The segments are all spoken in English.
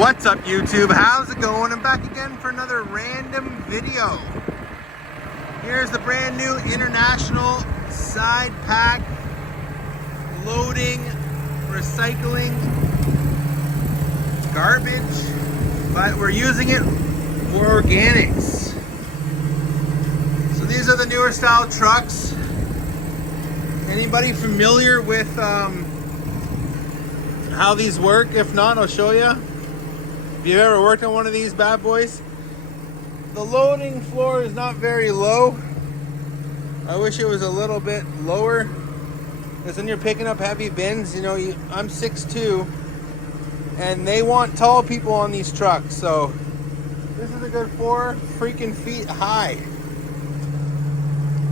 What's up, YouTube? How's it going? I'm back again for another random video. Here's the brand new International Side Pack loading, recycling garbage, but we're using it for organics. So these are the newer style trucks. Anybody familiar with how these work? If not, I'll show you. If you've ever worked on one of these bad boys, the loading floor is not very low. I wish it was a little bit lower, because when you're picking up heavy bins, you know, I'm 6'2", and they want tall people on these trucks. So this is a good 4 freaking feet high.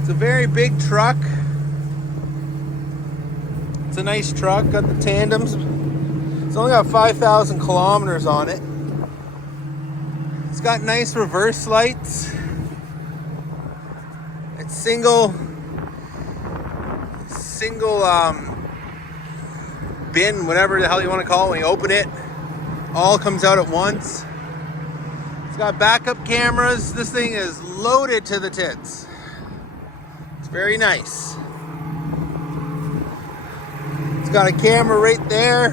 It's a very big truck. It's a nice truck. Got the tandems. It's only got 5,000 kilometers on it. It's got nice reverse lights. It's single bin, whatever the hell you want to call it. When you open it, all comes out at once. It's got backup cameras. This thing is loaded to the tits. It's very nice. It's got a camera right there.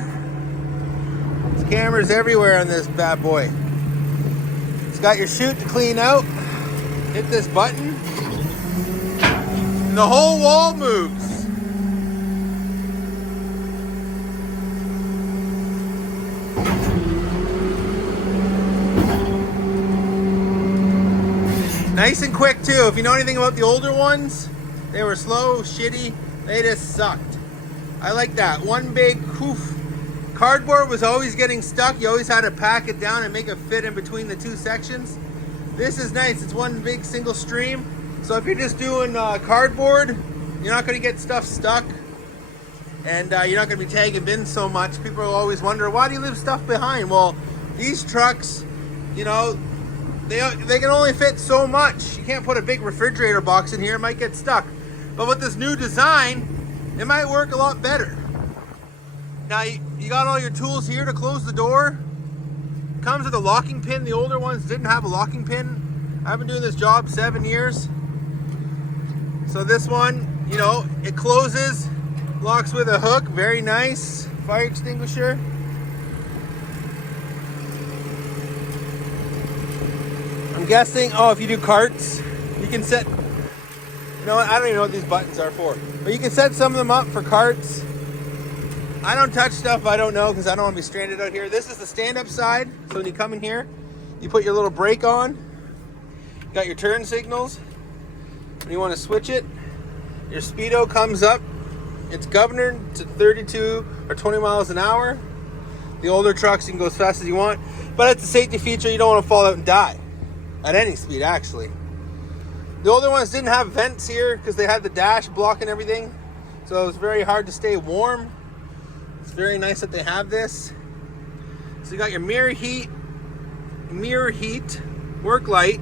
There's cameras everywhere on this bad boy. It's got your chute to clean out. Hit this button, and the whole wall moves. Nice and quick too. If you know anything about the older ones, they were slow, shitty, they just sucked. I like that. One big hoof. Cardboard was always getting stuck. You always had to pack it down and make it fit in between the two sections. This is nice. It's one big single stream. So if you're just doing cardboard, you're not going to get stuff stuck. And you're not going to be tagging bins so much. People will always wonder, why do you leave stuff behind? Well, these trucks, you know, they can only fit so much. You can't put a big refrigerator box in here. It might get stuck. But with this new design, it might work a lot better. Now you got all your tools here to close the door. Comes with a locking pin. The older ones didn't have a locking pin. I've been doing this job 7 years. So this one, you know, it closes, locks with a hook. Very nice. Fire extinguisher. I'm guessing, oh, if you do carts, you can set, you know what, I don't even know what these buttons are for. But you can set some of them up for carts. I don't touch stuff I don't know because I don't want to be stranded out here. This is the stand-up side. So when you come in here, you put your little brake on. You got your turn signals. When you want to switch it, your speedo comes up. It's governed to 32 or 20 miles an hour. The older trucks, you can go as fast as you want. But it's a safety feature. You don't want to fall out and die. At any speed, actually. The older ones didn't have vents here because they had the dash blocking everything. So it was very hard to stay warm. It's very nice that they have this. So you got your mirror heat, work light.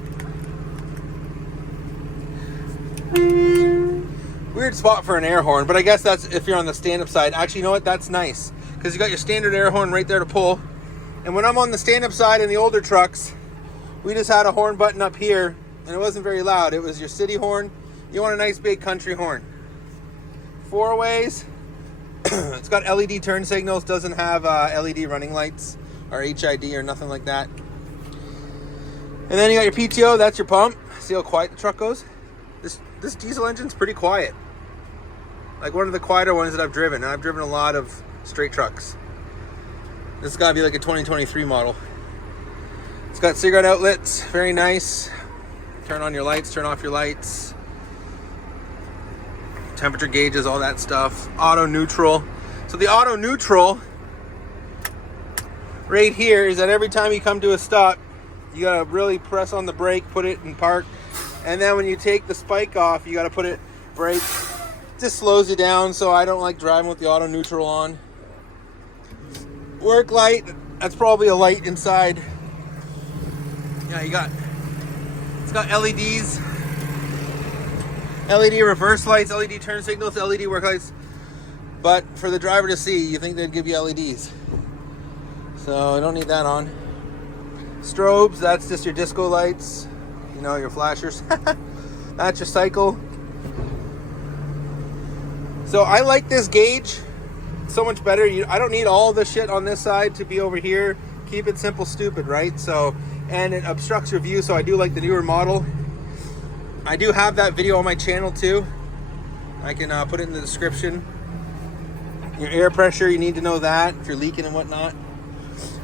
Weird spot for an air horn, but I guess that's if you're on the stand-up side. Actually, you know what? That's nice because you got your standard air horn right there to pull. And when I'm on the stand-up side in the older trucks, we just had a horn button up here, and it wasn't very loud. It was your city horn. You want a nice big country horn. 4 ways. It's got LED turn signals, doesn't have LED running lights or HID or nothing like that. And then you got your PTO, that's your pump. See how quiet the truck goes? This diesel engine's pretty quiet. Like one of the quieter ones that I've driven. And I've driven a lot of straight trucks. This has got to be like a 2023 model. It's got cigarette outlets, very nice. Turn on your lights, turn off your lights. Temperature gauges, all that stuff. Auto neutral. So the auto neutral right here is that every time you come to a stop, you gotta really press on the brake, put it in park, and then when you take the spike off, you gotta put it brake. It just slows you down, so I don't like driving with the auto neutral on. Work light, that's probably a light inside. Yeah, it's got LEDs. LED reverse lights, LED turn signals, LED work lights. But for the driver to see, you think they'd give you LEDs. So I don't need that on. Strobes, that's just your disco lights. You know, your flashers. That's your cycle. So I like this gauge so much better. I don't need all the shit on this side to be over here. Keep it simple, stupid, right? So, and it obstructs your view, so I do like the newer model. I do have that video on my channel too. I can put it in the description. Your air pressure, you need to know that if you're leaking and whatnot.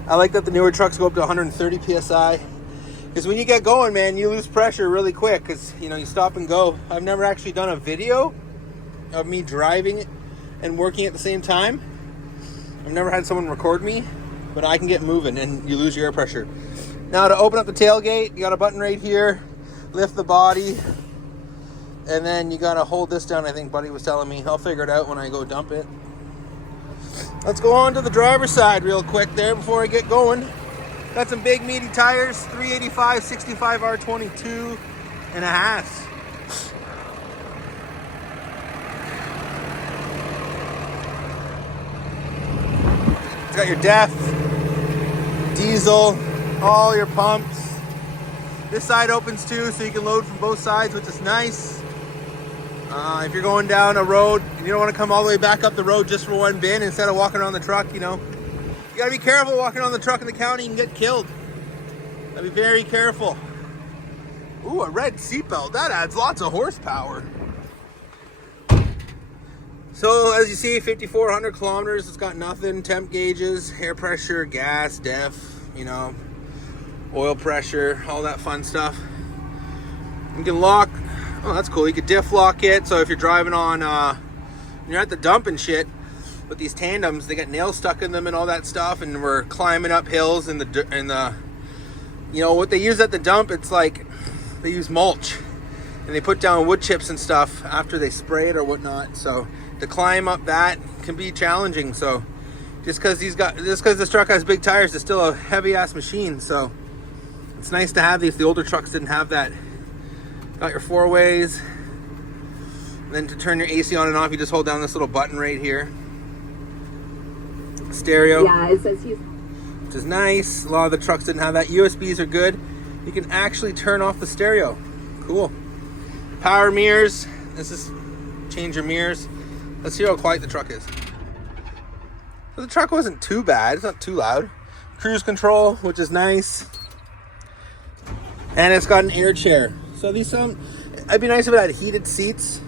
I like that the newer trucks go up to 130 PSI. Because when you get going, man, you lose pressure really quick because, you know, you stop and go. I've never actually done a video of me driving and working at the same time. I've never had someone record me, but I can get moving and you lose your air pressure. Now to open up the tailgate, you got a button right here, lift the body, and then you gotta hold this down, I think Buddy was telling me. I'll figure it out when I go dump it. Let's go on to the driver's side real quick there before I get going. Got some big meaty tires, 385 65 R22 and a half. It's got your DEF, diesel, all your pumps. This side opens too, so you can load from both sides, which is nice. If you're going down a road and you don't want to come all the way back up the road just for one bin instead of walking around the truck, you know. You gotta be careful walking on the truck in the county, you can get killed. Gotta be very careful. Ooh, a red seatbelt, that adds lots of horsepower. So as you see, 5,400 kilometers, it's got nothing, temp gauges, air pressure, gas, DEF, you know, oil pressure, all that fun stuff. You can lock, oh that's cool, you can diff lock it, so if you're driving on, you're at the dump and shit, with these tandems, they got nails stuck in them and all that stuff, and we're climbing up hills in the, you know, what they use at the dump, it's like, they use mulch, and they put down wood chips and stuff after they spray it or whatnot, so to climb up that can be challenging. So just because this truck has big tires, it's still a heavy ass machine, so it's nice to have these. The older trucks didn't have that. Got your 4-ways, and then to turn your AC on and off, you just hold down this little button right here. Stereo, yeah, it says he's, which is nice. A lot of the trucks didn't have that. USBs are good. You can actually turn off the stereo. Cool. Power mirrors. This is change your mirrors. Let's see how quiet the truck is. So the truck wasn't too bad. It's not too loud. Cruise control, which is nice. And it's got an air chair. So these it'd be nice if it had heated seats,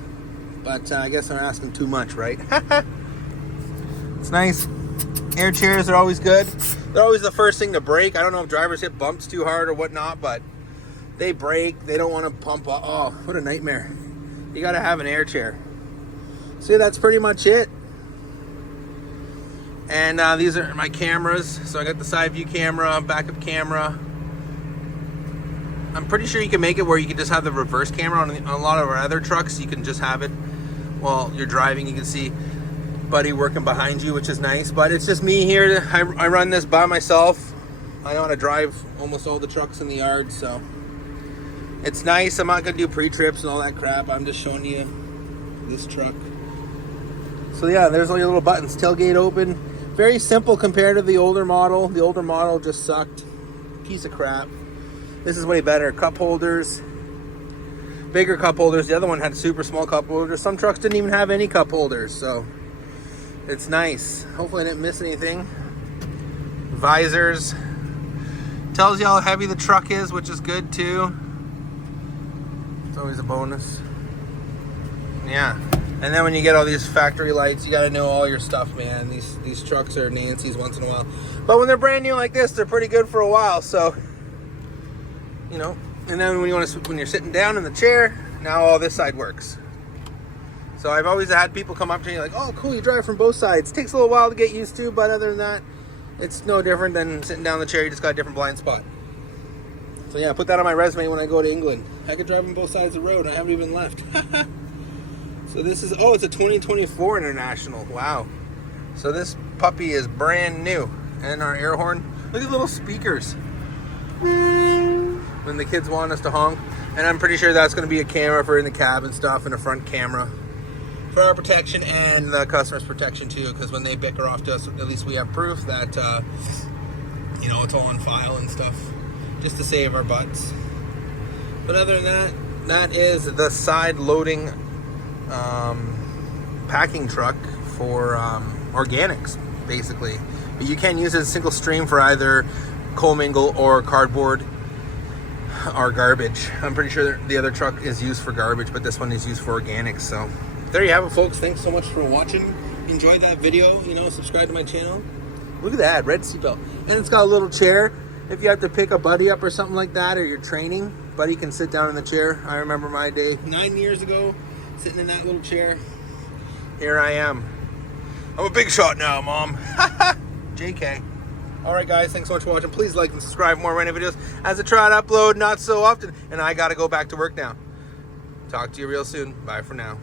but I guess I'm asking too much, right? It's nice. Air chairs are always good. They're always the first thing to break. I don't know if drivers hit bumps too hard or whatnot, but they break. They don't want to pump up. Oh, what a nightmare. You got to have an air chair. So that's pretty much it. And these are my cameras. So I got the side view camera, backup camera. I'm pretty sure you can make it where you can just have the reverse camera on a lot of our other trucks. You can just have it while you're driving. You can see Buddy working behind you, which is nice. But it's just me here. I run this by myself. I know how to drive almost all the trucks in the yard, so it's nice. I'm not gonna do pre-trips and all that crap. I'm just showing you this truck. So yeah, there's all your little buttons. Tailgate open. Very simple compared to the older model. The older model just sucked. Piece of crap. This is way better. Cup holders. Bigger cup holders. The other one had super small cup holders. Some trucks didn't even have any cup holders, so it's nice. Hopefully I didn't miss anything. Visors. Tells you how heavy the truck is, which is good too. It's always a bonus. Yeah. And then when you get all these factory lights, you gotta know all your stuff, man. These trucks are Nancy's once in a while. But when they're brand new like this, they're pretty good for a while, so you know. And then when you're sitting down in the chair, now all this side works. So I've always had people come up to me like, oh cool, you drive from both sides. It takes a little while to get used to, but other than that, it's no different than sitting down in the chair, you just got a different blind spot. So yeah, put that on my resume when I go to England. I could drive on both sides of the road, I haven't even left. So this is, oh, it's a 2024 International. Wow. So this puppy is brand new. And our air horn. Look at the little speakers. When the kids want us to honk. And I'm pretty sure that's going to be a camera for in the cab and stuff, and a front camera. For our protection and the customer's protection too. Because when they bicker off to us, at least we have proof that know, it's all on file and stuff, just to save our butts. But other than that, that is the side loading packing truck for organics, basically. But you can use it as a single stream for either commingle or cardboard or garbage. I'm pretty sure the other truck is used for garbage, but this one is used for organics. So there you have it, folks. Thanks so much for watching. Enjoyed that video, you know, subscribe to my channel. Look at that, red seatbelt. And it's got a little chair. If you have to pick a buddy up or something like that, or you're training, buddy can sit down in the chair. I remember my day 9 years ago, sitting in that little chair. Here I am. I'm a big shot now, Mom. JK. Alright guys, thanks so much for watching. Please like and subscribe for more random videos as I try to upload not so often. And I gotta go back to work now. Talk to you real soon. Bye for now.